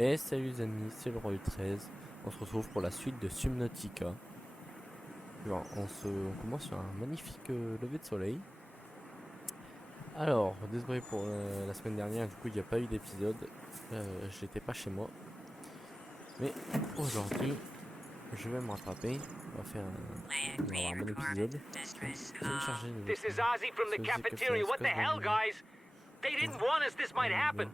Et salut les amis, c'est le Roi du 13. On se retrouve pour la suite de Subnautica. Alors, on commence sur un magnifique lever de soleil. Alors, désolé pour la semaine dernière, du coup il n'y a pas eu d'épisode. J'étais pas chez moi. Mais aujourd'hui, je vais me rattraper. On va avoir un bon épisode. Télécharger le This is Ozzy from the cafeteria. What the hell, guys? They didn't warn us this might happen.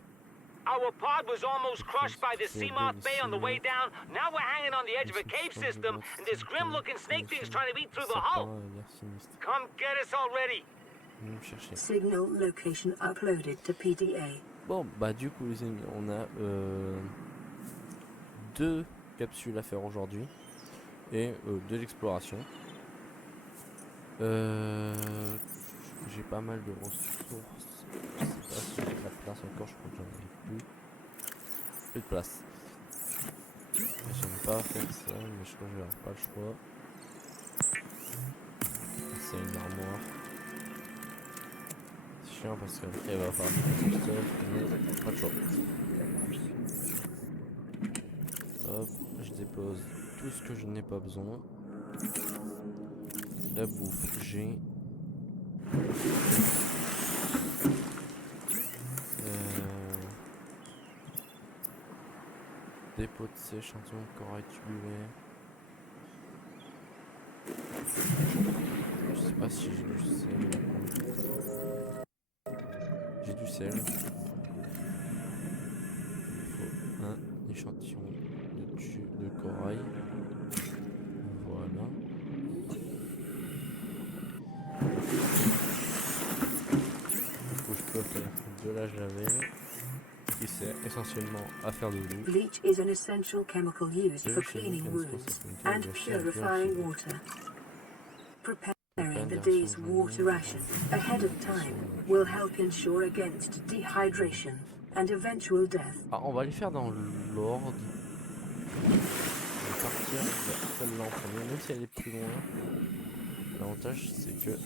Our pod was almost crushed by the Seamoth Bay on the way down. Now we're hanging on the edge of a cave system, and this grim-looking snake thing's trying to eat through the hull. Come get us already. Signal location uploaded to PDA. Bon, bah du coup les amis, on a deux capsules à faire aujourd'hui et de l'exploration. J'ai pas mal de ressources. Je sais pas si j'ai de la place encore, je crois que j'en ai plus de place. J'aime pas faire ça, mais je crois que je vais avoir pas le choix. C'est une armoire. C'est chiant parce qu'après il va falloir faire du stuff, mais pas de choix. Hop, je dépose tout ce que je n'ai pas besoin. La bouffe, j'ai. Dépôt de sèche, échantillon de corail tubulé. Je sais pas si j'ai du sel. J'ai du sel. Il faut un échantillon de corail. Voilà. Du coup, je peux faire de la javel, qui sert essentiellement à faire de l'eau. Bleach is an essential chemical used for cleaning wounds and purifying water. Preparing the day's water ration ahead of time will help ensure against dehydration and eventual death. Ah, on va les faire dans l'ordre. On va partir vers celle-là en premier, même si elle est plus loin. L'avantage c'est que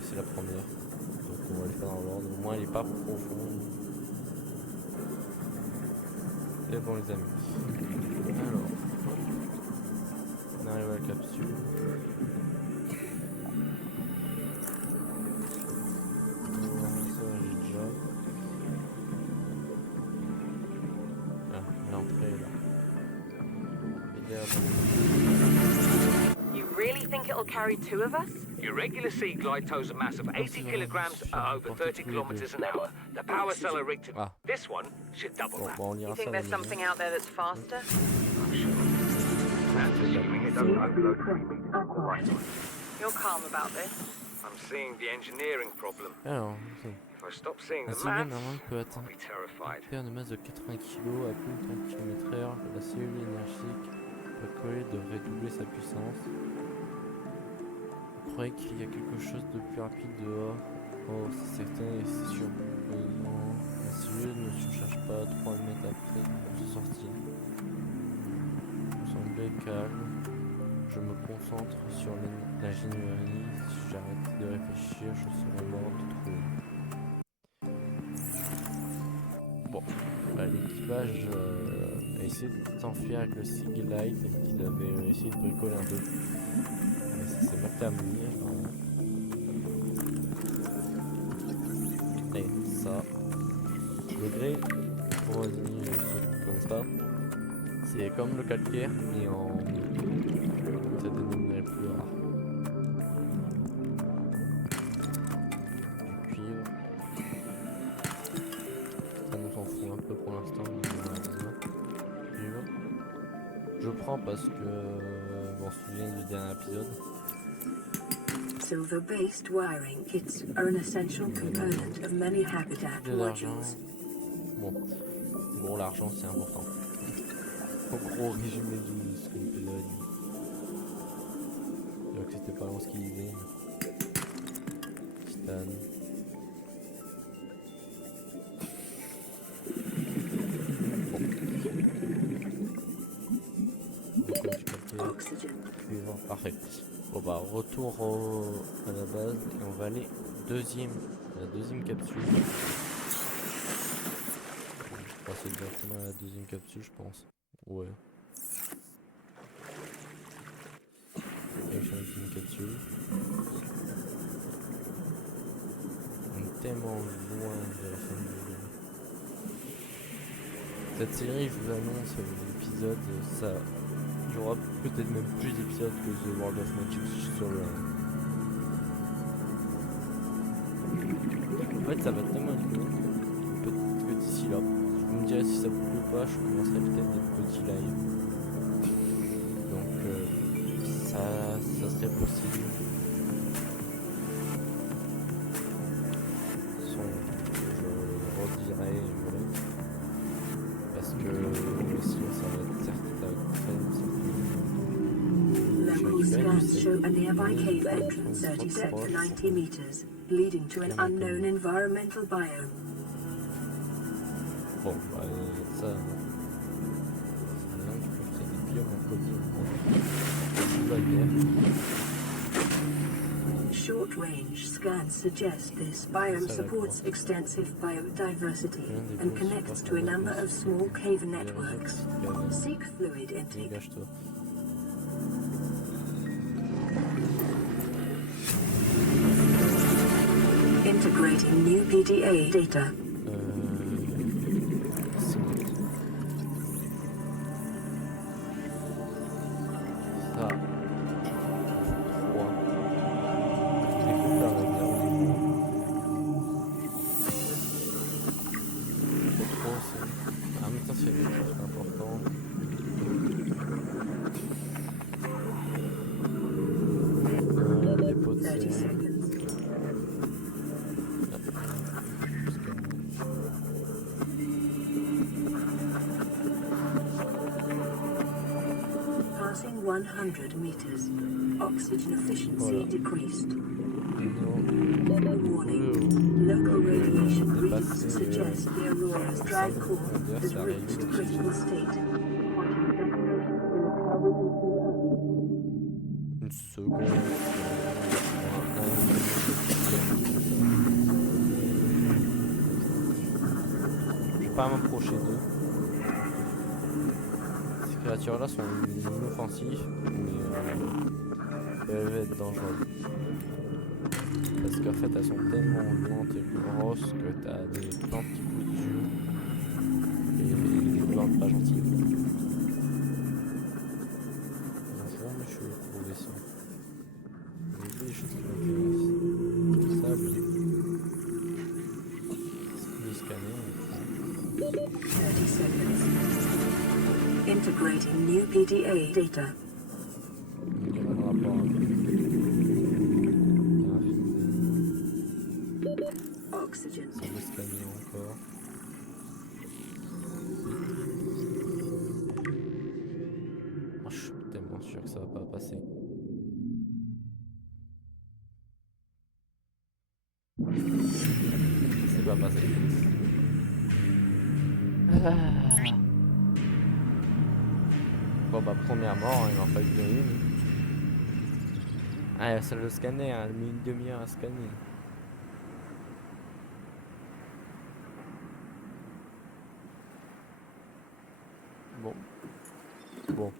c'est la première. Donc on va les faire dans l'ordre. Au moins elle est pas profonde. Et bon les amis. Alors, on arrive à la capsule. Ça j'ai déjà. Ah, l'entrée est là. You really think it'll carry two of us? Your regular sea glide tows a mass of 80 kilograms at over 30 kilometers an hour. The power cellar rig to this one should double that. Bon, on ira You think ça there's something out there that's faster? That's assuming it doesn't overload. You're calm about this. I'm seeing the engineering problem. Alors, If I stop seeing la the cellule maths, normalement peut I'll atteindre be terrified. une paire de masse de 80 kg à plus de 30 km/h. La cellule énergique peut coller devrait doubler sa puissance. Vous croyez qu'il y a quelque chose de plus rapide dehors? Oh, c'est certain et c'est sûr. Non, la cellule ne surcharge pas 3 mètres après sa sortie. Vous semblez calme. Je me concentre sur l'ingénierie. Si j'arrête de réfléchir, je serai mort de trouille. Bon, bah, l'équipage a essayé de s'enfuir avec le Sea Glide qu'ils avaient essayé de bricoler un peu. Mais ça s'est mal terminé apparemment. Et ça, le grès, pour ceux qui ne connaissent pas, c'est comme le calcaire mais en ça dénommerait plus rare. Du cuivre. Ça nous s'en fout un peu pour l'instant. Je prends parce que on se souvient du dernier épisode. Silver-based wiring kits are an essential component of many habitat De l'argent. modules. Bon, l'argent c'est important. En gros, résumé de ce que l'épisode dit. Je dirais que c'était pas vraiment ce qu'il disait. Titane. Oxygen. Parfait. Bon bah retour à la base et on va aller à la deuxième capsule. directement à la deuxième capsule, je pense. Ouais. Direction la deuxième capsule. On est tellement loin de la fin du jeu. Cette série, je vous annonce, l'épisode, ça... Il y aura peut-être même plus d'épisodes que The World of Magic sur le... En fait, ça va tellement être long. Peut-être que d'ici là, vous me direz si ça vous plaît ou pas, je commencerai peut-être des petits lives. Donc, ça serait possible. Je redirai, voilà. Parce que sinon, ça va être Local scans show a nearby cave entrance 30 depth to 90 meters, leading to an unknown environmental biome. Bon, bah, ça... C'est rien, je pense que c'est des biomes inconnus. Tout va bien. Short-range scans suggest this biome supports extensive biodiversity and connects to a number of small cave networks. Seek fluid intake. Dégage-toi. Integrating new PDA data. Ça. 3. En même temps, c'est des choses importantes. Les pots de 30 seconds. Passing 100 meters. Oxygen efficiency decreased. Warning. Local radiation readings suggest the Aurora's drive core has reached critical state. Une seconde. Je vais pas m'approcher d'eux. Ces créatures-là sont inoffensives, mais peuvent être dangereuses. Parce qu'en fait, elles sont tellement lentes et grosses que t'as des plantes qui poussent dessus. Et des plantes pas gentilles. Bonjour monsieur le professeur. Vous avez des choses qui m'intéressent. Ça, oui. Le scanner, 30 seconds. Integrating new PDA data. on dirait un rapport Oxygen. sans le scanner encore. Oh, je suis tellement sûr que ça va pas passer. C'est pas passé. Bon bah première mort, il en fallu bien une. Ah c'est le scanner, elle met une demi-heure à scanner. Bon.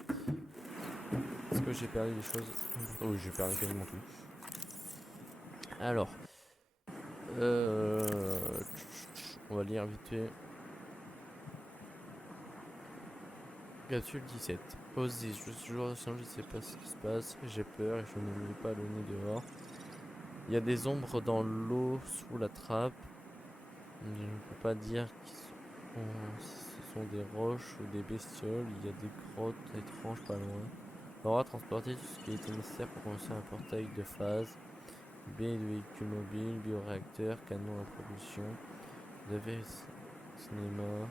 Est-ce que j'ai perdu des choses? Oui, j'ai perdu quasiment tout. Alors. On va lire vite fait. Capsule 17. Osez, je suis toujours je sais pas ce qui se passe. J'ai peur et je ne mets pas le nez dehors. Il y a des ombres dans l'eau sous la trappe. Je ne peux pas dire qui ce sont des roches ou des bestioles. Il y a des grottes étranges pas loin. On aura transporté tout ce qui était nécessaire pour construire un portail de phase. Baie de véhicules mobiles, bioréacteurs, canons à propulsion. Vous avez cinéma.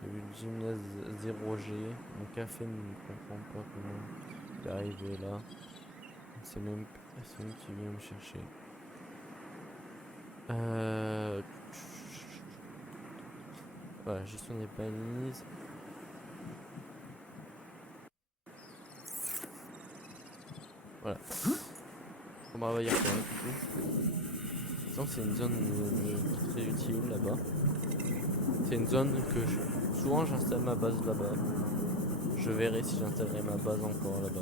Il y a eu le gymnase 0G. Mon café ne comprend pas comment il est arrivé là. C'est même qui vient me chercher. Voilà, gestion des balises. Voilà. On va y retourner du coup. Disons que c'est une zone très utile là-bas. C'est une zone que je souvent j'installe ma base là-bas. Je verrai si j'installerai ma base encore là-bas.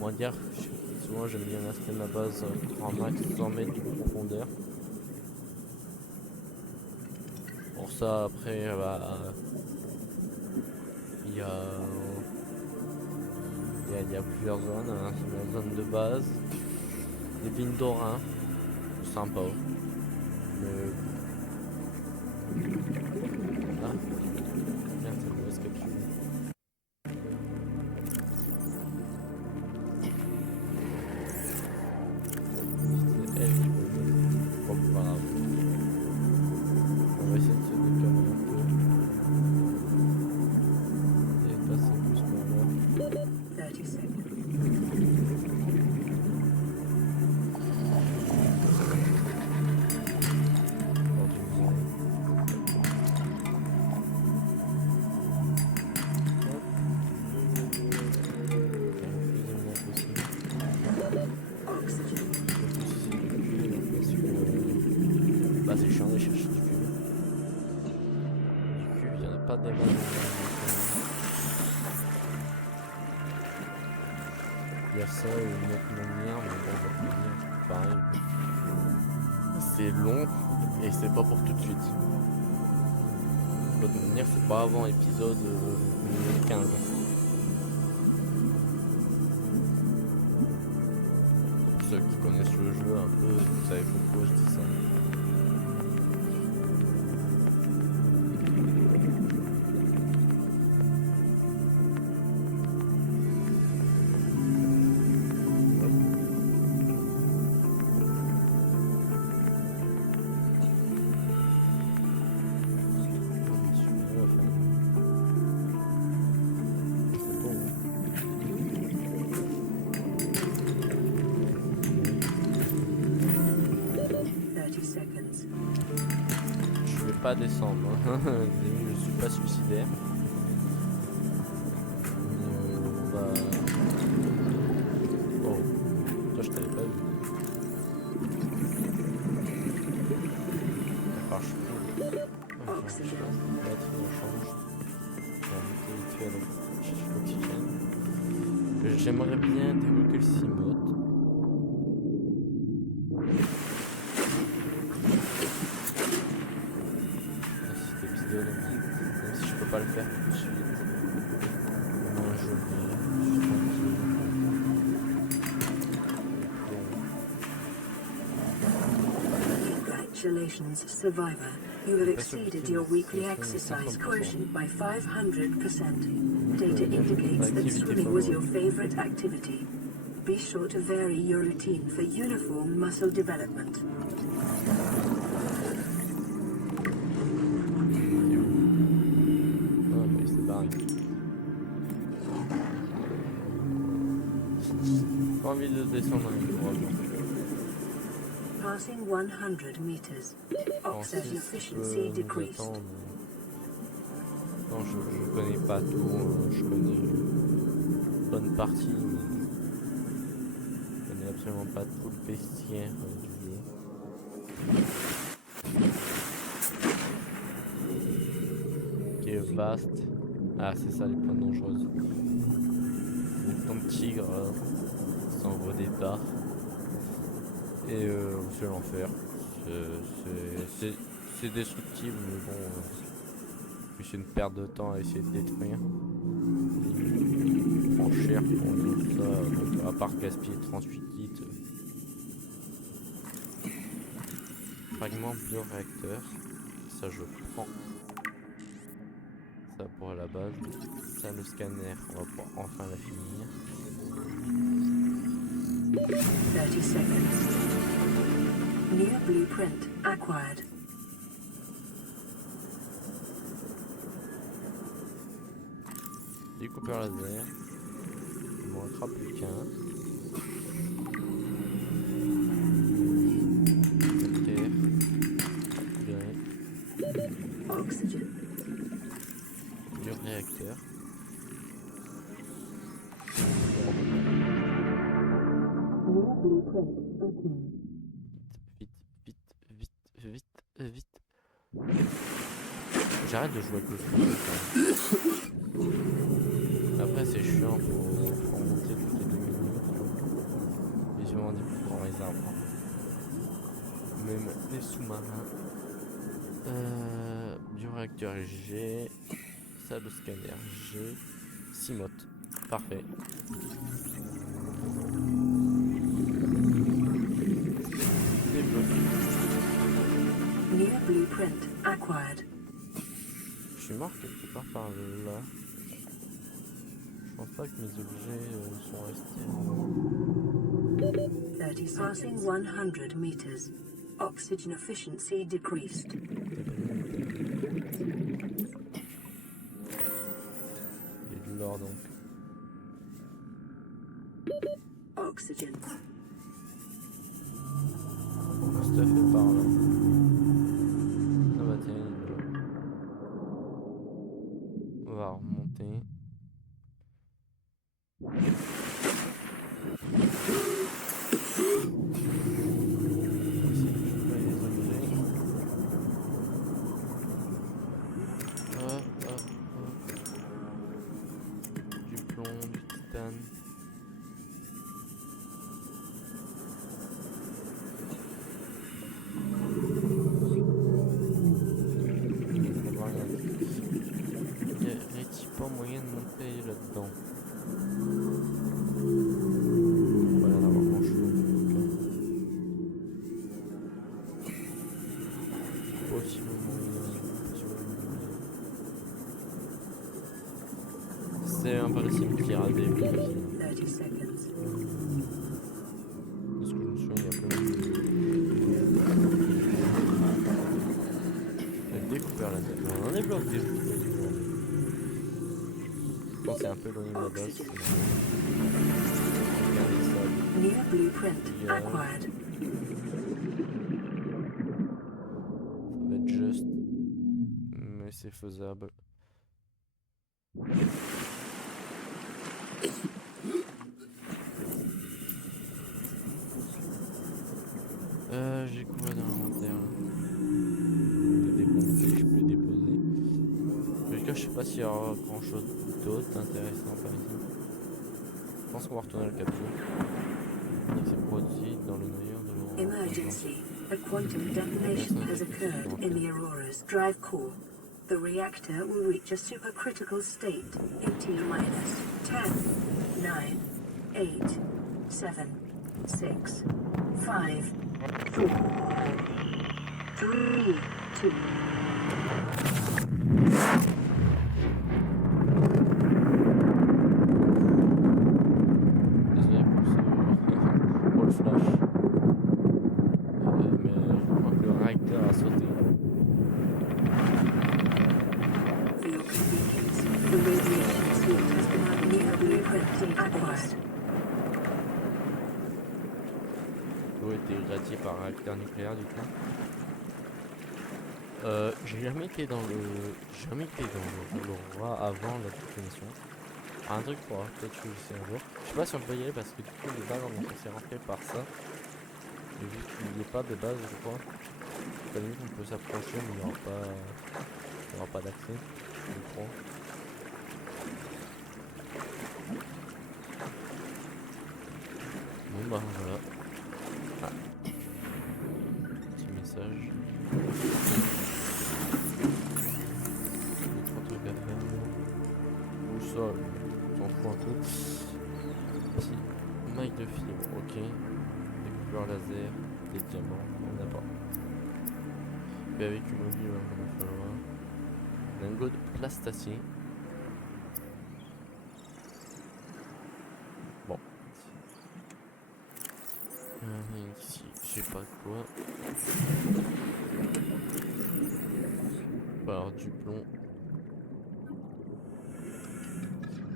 On va dire, souvent j'aime bien installer ma base en max 100 mètres de profondeur. Pour ça, après, il y a plusieurs zones. Hein. C'est la zone de base, des vignes d'Orin, sympa. Mais... Ah, bien, c'est une mauvaise capsule. C'est elle qui peut le... Bon, pas grave. On va essayer de se décaler un peu. Et passer plus par là. 30 seconds. Bah c'est chiant de chercher du cube. Il n'y en a pas des masses. Il y a ça et une autre manière, mais bon, votre manière, pareil. C'est long et c'est pas pour tout de suite. L'autre manière, c'est pas avant épisode 15. Pour ceux qui connaissent le jeu un peu, vous savez pourquoi je dis ça. Je vais pas descendre, je suis pas suicidaire. On va... Oh, toi je t'avais pas vu. D'accord, je peux... Batterie on change. Je vais arrêter vite fait avec l'oxygène. J'aimerais bien débloquer le Cimote. Même si je peux pas le faire tout de suite. Moi je suis tranquille. Congratulations, survivor. You have exceeded your weekly exercise quotient by 500%. Data indicates that swimming was your favorite activity. Be sure to vary your routine for uniform muscle development. Pas envie de descendre avec le robot. Passing 100 meters. Oxygen efficiency decreased. Non, je connais pas tout, je connais une bonne partie, mais je connais absolument pas tout le bestiaire du jeu. Qui est vaste. Ah, c'est ça les plantes dangereuses. Les plantes de tigre s'envoient des dards. Et c'est l'enfer. C'est destructible, mais bon. C'est une perte de temps à essayer de détruire. Il prend cher pour tout ça, donc à part gaspiller 38 litres. Fragment bioréacteur. Ça je prends. Ça pour la base. Ça le scanner, on va pouvoir enfin la finir. 30 seconds. New blueprint acquired. Découpeur laser. Il m'en rattrape plus qu'un. Terre. Oxygen. Du réacteur. New blueprint acquired. Vite, vite. vite. J'arrête de jouer avec le fou. Après c'est chiant, faut remonter toutes les 2 minutes. Visuellement des plus dans les arbres. Même les sous-marins. Bioréacteur G. Sable scanner G. Cimote. Parfait. Débloqué. Near blueprint acquired. Je suis mort quelque part par là. Je pense pas que mes objets sont restés. 30 passing 100 meters. Oxygen efficiency decreased. Il y a de l'or donc. Oxygen. On se fait par là. Ah bah tiens, il est là. On va remonter. Du plomb, du titane. Il y a pas moyen de monter là-dedans. Voilà, d'avoir grand chose. C'est impossible de pirater. 30 seconds. Parce que je me souviens, il y a plein de... Le découpeur là, on débloque des jeux. Je pense que c'est un peu éloigné de la base. Regardez ça. Near blueprint Yeah. acquired. Ça va être juste. Mais c'est faisable. J'ai quoi dans l'inventaire là? Des démontés, je peux les déposer. En tout cas, je sais pas s'il y aura grand chose d'autre intéressant par ici. Je pense qu'on va retourner à la capsule. Il s'est produit dans le noyau de l'Aurora. Emergency. A quantum detonation has occurred in the Aurora's drive core. The reactor will reach a supercritical state in T-minus 10, 9, 8, 7, 6, 5, 4, 3, 2. Désolé pour le flash. Mais je crois que le réacteur a sauté. For your convenience, the radiation suit has been near blueprint database. L'eau a été irradiée par un réacteur nucléaire du coup. J'ai jamais été dans l'Aurora avant la définition. Un truc pour peut-être que je sais un jour. Je sais pas si on peut y aller parce que du coup les balles on est censé rentrer par ça. Et vu qu'il n'y a pas de base je crois. À la limite on peut s'approcher mais il n'y aura pas d'accès. Je crois. Bon bah voilà. Ah. Petit message. J'ai 3 trucs à faire. Boussole, t'en fous un peu. Petit maille de fibre, ok. Découpeur laser, des diamants, on n'a pas. Mais avec une mobile, on va falloir. Lingot de plastacier. Bon. Ici, j'ai pas quoi. Alors du plomb.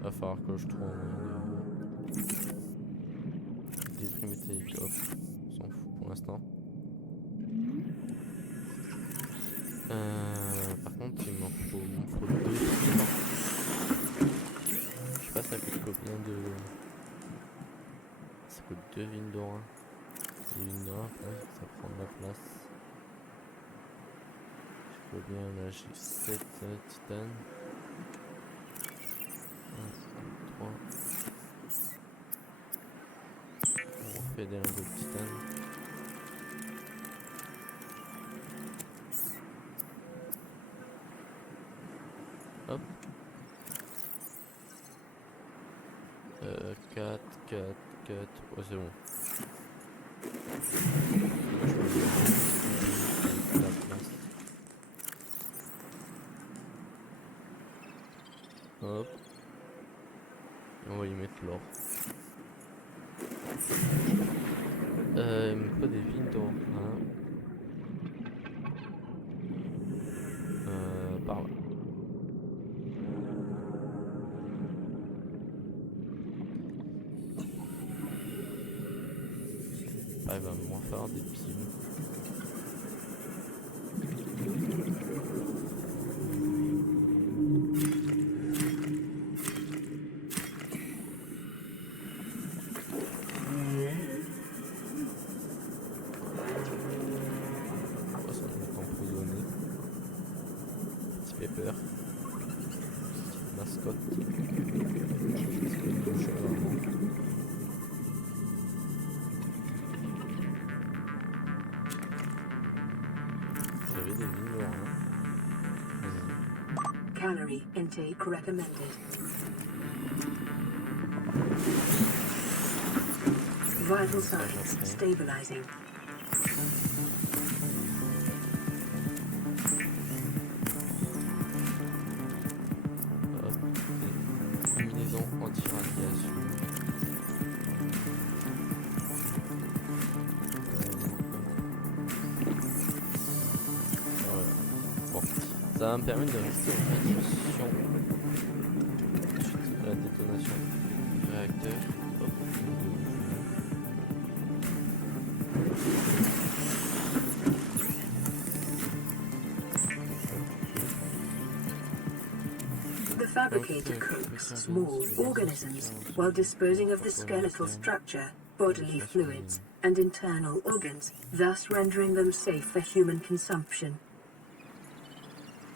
Va falloir que je trouve un moyen de détruire métallique. Hop, on s'en fout pour l'instant. Par contre, il m'en faut 2. Je sais pas ça coûte combien de... Ça coûte 2 vignes d'or. Et une d'or, après, ça prend de la place. vois bien, là j'ai 7 titanes. 1, 3. On refait des lingots de titane. Hop. 4, 4, 4. Oh, c'est bon. Hop. Et on va y mettre l'or. Mais pas des vignes d'or. Hein. Par là. Ah, il va moins faire des piles. Oh, ça va être empoisonné. Petit pepper. Petite mascotte. Mascotte de cheval. J'avais des vignes, hein. Vas-y. Calorie intake recommended. Vital signs stabilizing. Hop. Combinaison anti-radiation. Voilà. Bon. Ça va me permettre de rester en radiation. Ensuite, la détonation du réacteur. Hop. The fabricator cooks small organisms while disposing of the skeletal structure, bodily fluids, and internal organs, thus rendering them safe for human consumption.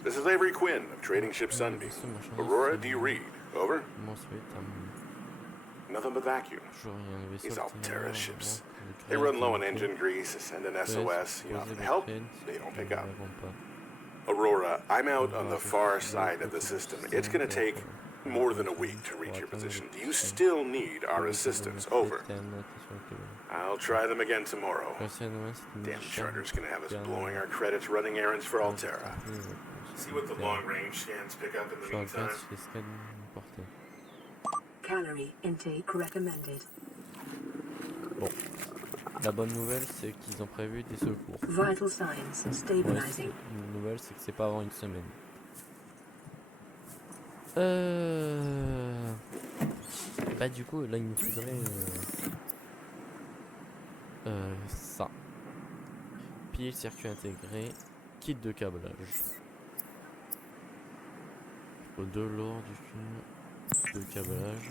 This is Avery Quinn of Trading Ship Sunbeam. Aurora D. Reed, over. Comment ça va être Nothing but vacuum. toujours rien le vaisseau These Altera ships. le They grade, run low on le engine grease, send an SOS, you offer help, they don't pick up. Pas. Aurora, I'm out on the far side of the system. It's gonna take more than a week to reach your position. Do you still need our assistance? Over. I'll try them again tomorrow. Damn charter's gonna have us blowing our credits running errands for Altera. See what the long-range scans pick up in the meantime. Calorie intake recommended. Bon, la bonne nouvelle c'est qu'ils ont prévu des secours. Vital signs stabilizing. Une nouvelle c'est que c'est pas avant une semaine. Bah du coup là il me faudrait ça. Pile, circuit intégré, kit de câblage. Il faut de l'or, du fil, de câblage.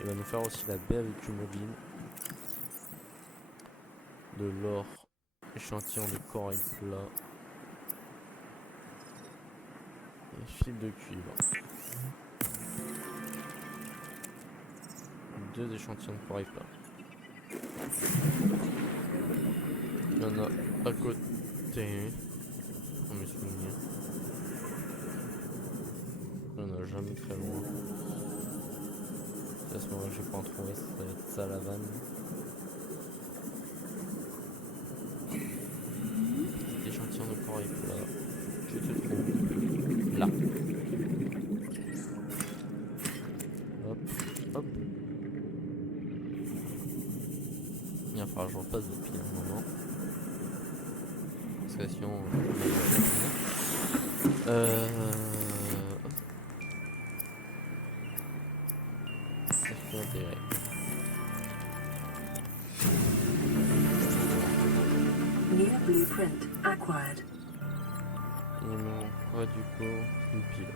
Il va nous faire aussi la baie avec du mobile. De l'or, échantillon de corail plat. Et fil de cuivre. 2 échantillons de corail plat. Il y en a à côté. On me souvenir. Il n'y en a jamais très loin. À ce moment-là, je vais pas en trouver, ça va être ça la vanne. Petit échantillon de corail plat. Je te trouve là. Hop, hop. Il va falloir que je repasse depuis un moment. Parce que sinon... Circuit intégré. New blueprint acquired. Il me quoi du coup une pile.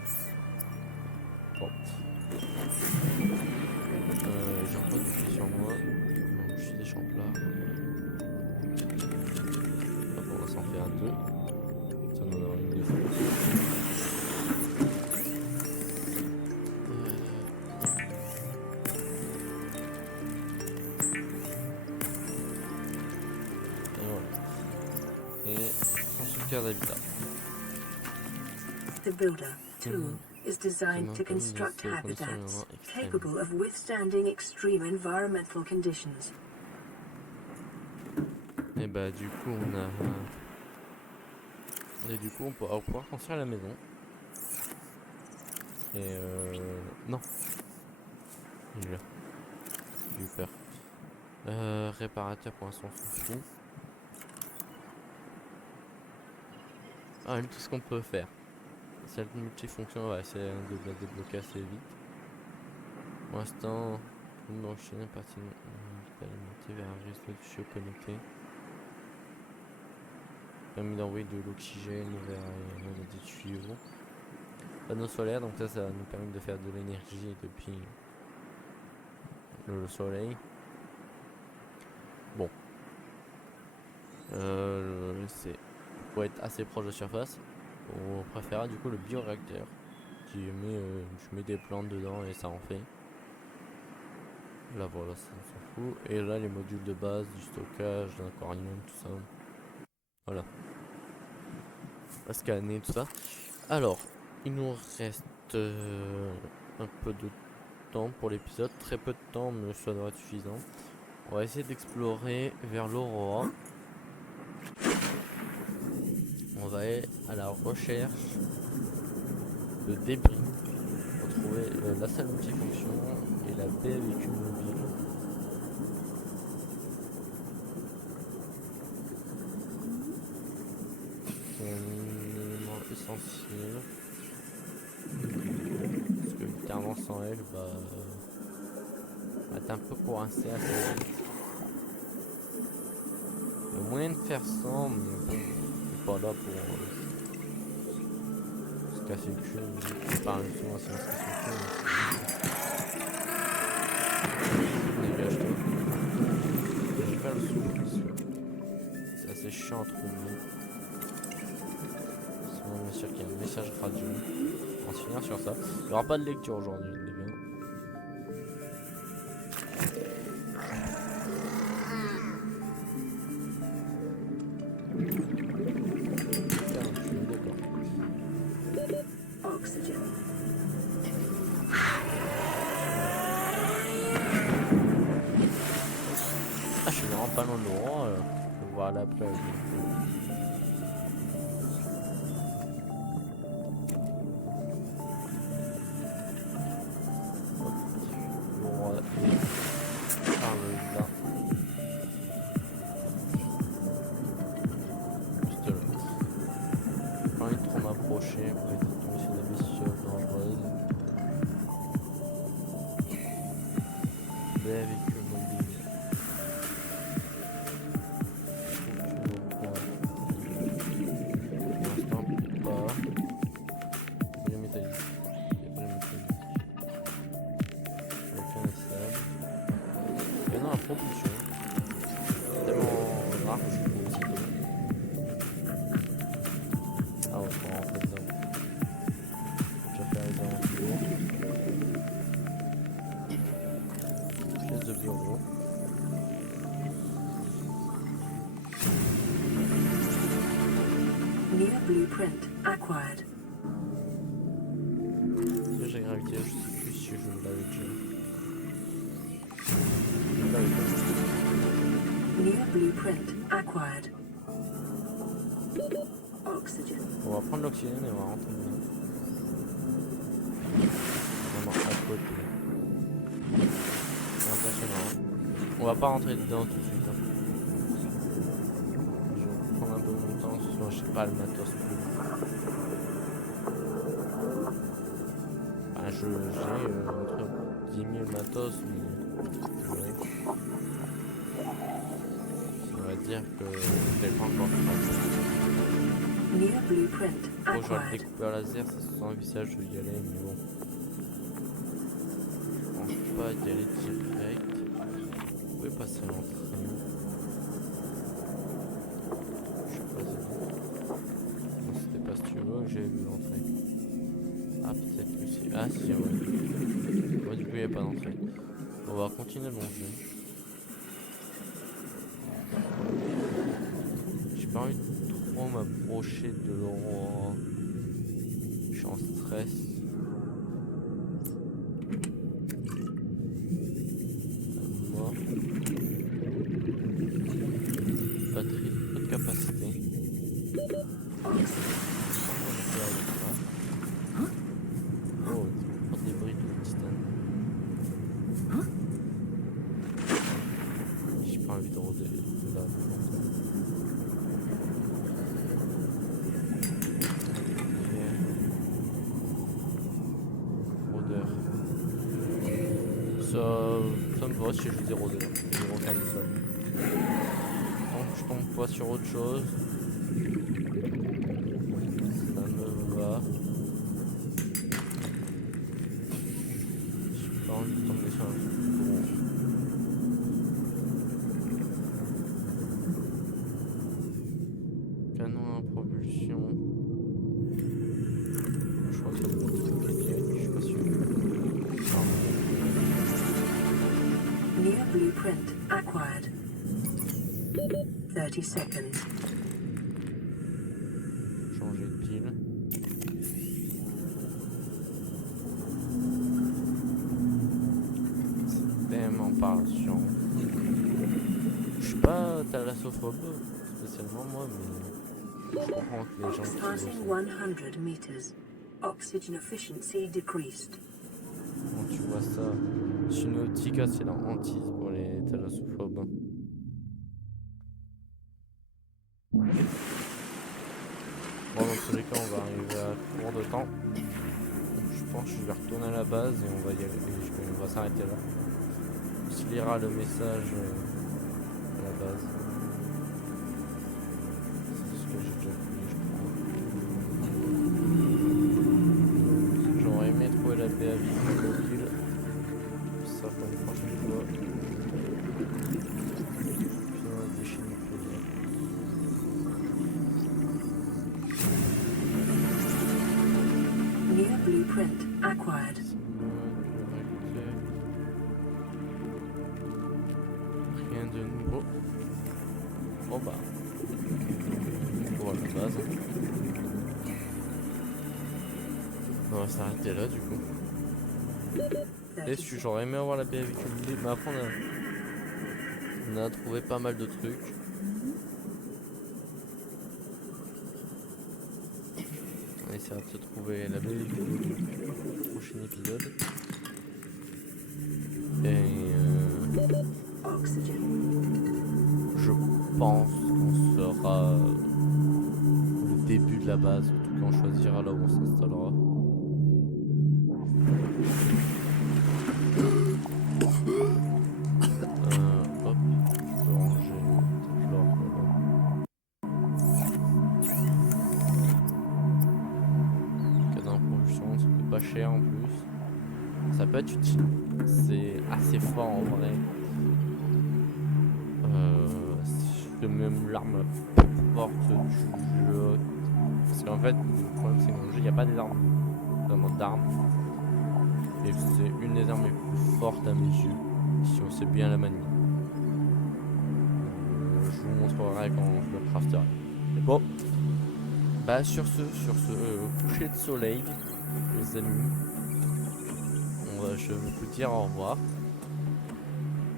Bon. J'ai encore du fil sur moi. Donc je suis des champs plats. Hop, on va s'en faire 2. ça n'en aura une deuxième. Et voilà. Et constructeur d'habitat. The builder tool is designed to construct habitats capable of withstanding extreme environmental conditions. Et bah du coup on a... Et du coup on va pouvoir construire la maison. Et non. Il est là. J'ai eu peur. Réparateur pour l'instant on s'en fout. Ah, tout ce qu'on peut faire. Cette multifonction, on va essayer de la débloquer assez vite. Pour l'instant, on enchaîne partie alimentée vers un réseau de tuyaux connecté. Permis d'envoyer de l'oxygène vers des tuyaux. Panneaux solaires, donc ça nous permet de faire de l'énergie depuis le soleil. Bon. C'est pour être assez proche de la surface. On préfère du coup le bioréacteur qui met, je mets des plantes dedans et ça en fait. Là voilà, ça on s'en fout. Et là les modules de base, du stockage, d'un aquarium, tout ça. Voilà. À scanner tout ça. Alors, il nous reste un peu de temps pour l'épisode, très peu de temps mais ça devrait être suffisant. On va essayer d'explorer vers l'Aurora. On va aller à la recherche de débris pour trouver la salle multifonction et la baie véhicule mobile. C'est un élément essentiel. Parce que littéralement sans elle, bah t'es un peu coincé à faire. Il y a moyen de faire sans, mais bon. Pas là pour se casser le cul, enfin souvent c'est se casser le cul. Dégage-toi. J'ai pas le souffle parce que c'est assez chiant à trouver. Sinon bien sûr qu'il y a un message radio. On va se finir sur ça. Il n'y aura pas de lecture aujourd'hui les gars. Pas loin de l'Aurora, on va voir la plage. L'Aurora est par là. Juste là. J'ai pas envie de trop m'approcher pour éviter de tomber sur des bestioles dangereuses. Des véhicules mobiles. Propulsion. Tellement rare que je suis aussi beau. Ah ouais, faut rentrer dedans. Je vais faire les alentours. Pièce de bureau. New blueprint acquired. J'ai gravité, je sais plus si je l'avais déjà. New blueprint acquired. Oxygen. On va prendre l'oxygène et on va rentrer dedans. Vraiment à côté. C'est impressionnant. On va pas rentrer dedans tout de suite. Hein. Je vais prendre un peu mon temps, sinon je sais pas le matos plus. Enfin, j'ai entre 10 000 matos, mais on va dire que je l'ai pas encore fait. New blueprint Bon, j'aurais le acquired. découpeur laser, ça se sent un visage, je vais y aller, mais bon. Je pense pas y aller direct. Vous pouvez passer l'entraînement. Je sais pas si... Non, c'était que j'avais vu l'entrée. Ah, peut-être que si. Ah, si, ouais. Ouais, du coup, il n'y avait pas d'entrée. On va continuer le jeu. J'ai pas envie de trop m'approcher de l'endroit. Je suis en stress. Mort. Batterie, peu de capacité. Oh, des bruits de titane. J'ai pas envie de rôder là. Rôdeur. Ça me va si je dis rôdeur. Je retiens du sol. Donc je tombe pas sur autre chose. Ça me va. J'ai pas envie de tomber sur un truc gros. Canon à propulsion. Je crois que c'est le truc qui est, je suis pas sûr. New blueprint acquired. 30 seconds. Changer de pile. Système en partition. Je suis pas thalassophobe spécialement moi, mais je comprends que les gens qui Passing sont... 100 meters. Oxygen efficiency decreased. Quand tu vois ça, Synoptica c'est la hantise pour les thalassophobes. Bon, dans tous les cas, on va arriver à court de temps. Je pense que je vais retourner à la base et on va y aller. On va s'arrêter là. On se lira le message à la base. C'est ce que j'ai déjà fait, je crois. J'aurais aimé trouver la baie à vide mobile. Ça pour une prochaine fois. Puis on va déchaîner le plaisir. New blueprint acquired. Rien de nouveau. Bon bah. On va à la base. On va s'arrêter là du coup. Déçu, j'aurais aimé avoir la baie avec une baie, mais après on a trouvé pas mal de trucs. On essaiera de se trouver la baie avec le prochain épisode. Et je pense qu'on sera au début de la base, en tout cas on choisira là où on s'installera. Hop, je peux ranger cette flore là. Cadenas en propulsion, ça coûte pas cher en plus. Ça peut être utile. C'est assez fort en vrai. C'est même l'arme la plus forte du jeu. Parce qu'en fait, le problème c'est que dans le jeu, il n'y a pas des armes. Vraiment d'armes. Et c'est une des armes les plus fortes à mes yeux. Si on sait bien la manier. Je vous montrerai quand je le crafterai. Bon. Bah sur ce coucher de soleil, les amis. Je vais vous dire au revoir.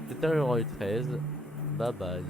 C'était le Roy 13. Bye bye.